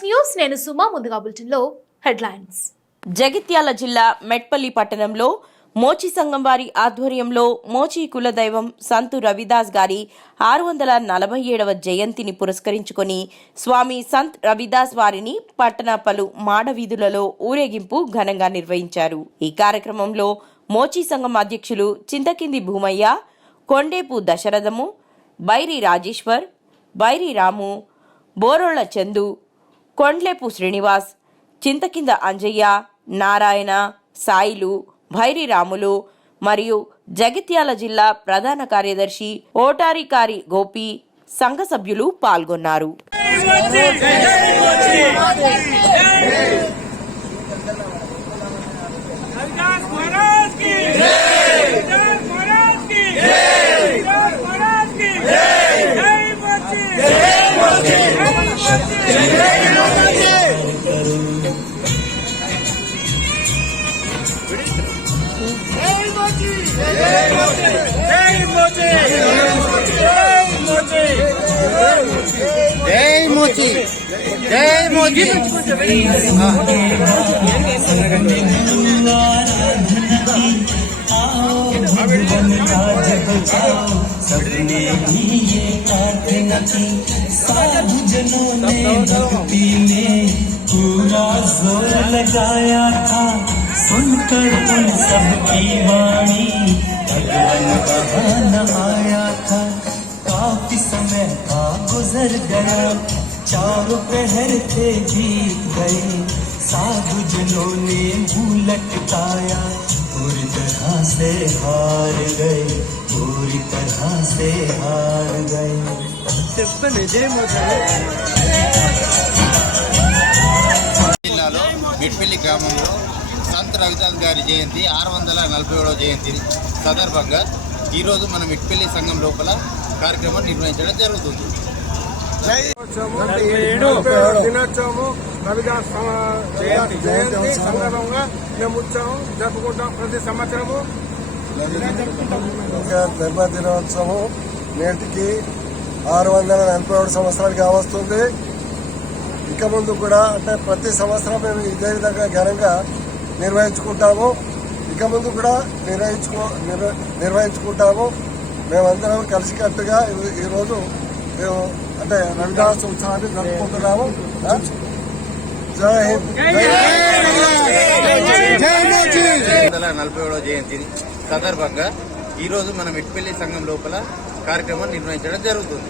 News నేను సుమా ముందుగా బులెటిన్లో హెడ్లైన్స్. జగిత్యాల జిల్లా మెట్పల్లి పట్టణంలో మోచి సంఘం వారి ఆధ్వర్యంలో మోచి కులదైవం సంతు రవిదాస్ గారి ఆరు వందల నలభై ఏడవ జయంతిని పురస్కరించుకొని స్వామి సంత్ రవిదాస్ వారిని పట్టణ పలు మాడవీధులలో ఊరేగింపు ఘనంగా నిర్వహించారు. ఈ కార్యక్రమంలో మోచి సంఘం అధ్యక్షులు చింతకింది భూమయ్య కొండేపు దశరథము బైరి రాజేశ్వర్ బైరి రాము బోరోళ్ళ చందు కొండ్లేపు శ్రీనివాస్ చింతకింద అంజయ్య నారాయణ సాయిలు భైరిరాములు మరియు జగిత్యాల జిల్లా ప్రధాన కార్యదర్శి ఓటారికారి గోపి సంఘ సభ్యులు పాల్గొన్నారు मोची जय मोची सबने भी ये प्रार्थना की साधु जनों ने भक्ति में पूरा ज़ोर लगाया था सुनकर उन सबकी वाणी भगवान कहा न आया था काफ़ी समय का गुजर गया चारों प्रहर थे बीत गए साधु जनों ने मुंह लटकाया पूरी तरह से हार गए पूरी तरह से हार गए జిల్లాలో మిట్పల్లి గ్రామంలో సంత్ రవిదాస్ గారి జయంతి ఆరు వందల నలభై ఏడవ జయంతి సందర్భంగా ఈరోజు మన మిట్పల్లి సంఘం లోపల కార్యక్రమం నిర్వహించడం జరుగుతుంది దినోత్సవము రవిదాస్ జయంతి. సందర్భంగా మేము ఉత్సవం జరుపుకుంటాం ప్రతి సంవత్సరము. ధర్మ దినోత్సవం నేటికి ఆరు వందల నలభై ఏడు సంవత్సరాలు కావస్తుంది ఇక ముందు కూడా అంటే ప్రతి సంవత్సరం మేము ఇదే విధంగా ఘనంగా నిర్వహించుకుంటాము. ఇక ముందు కూడా నిర్వహించుకో నిర్వ- నిర్వహించుకుంటాము. మేమందరం కలిసికట్టుగా ఈ- ఈరోజు మేము అంటే రవిదాస్ ఉత్సవాన్ని జరుపుకుంటున్నాము. జై హింద్. వందల నలభై ఏడవ జయంతి సందర్భంగా ఈరోజు మన మిట్పల్లి సంఘం లోపల కార్యక్రమం నిర్వహించడం జరుగుతుంది.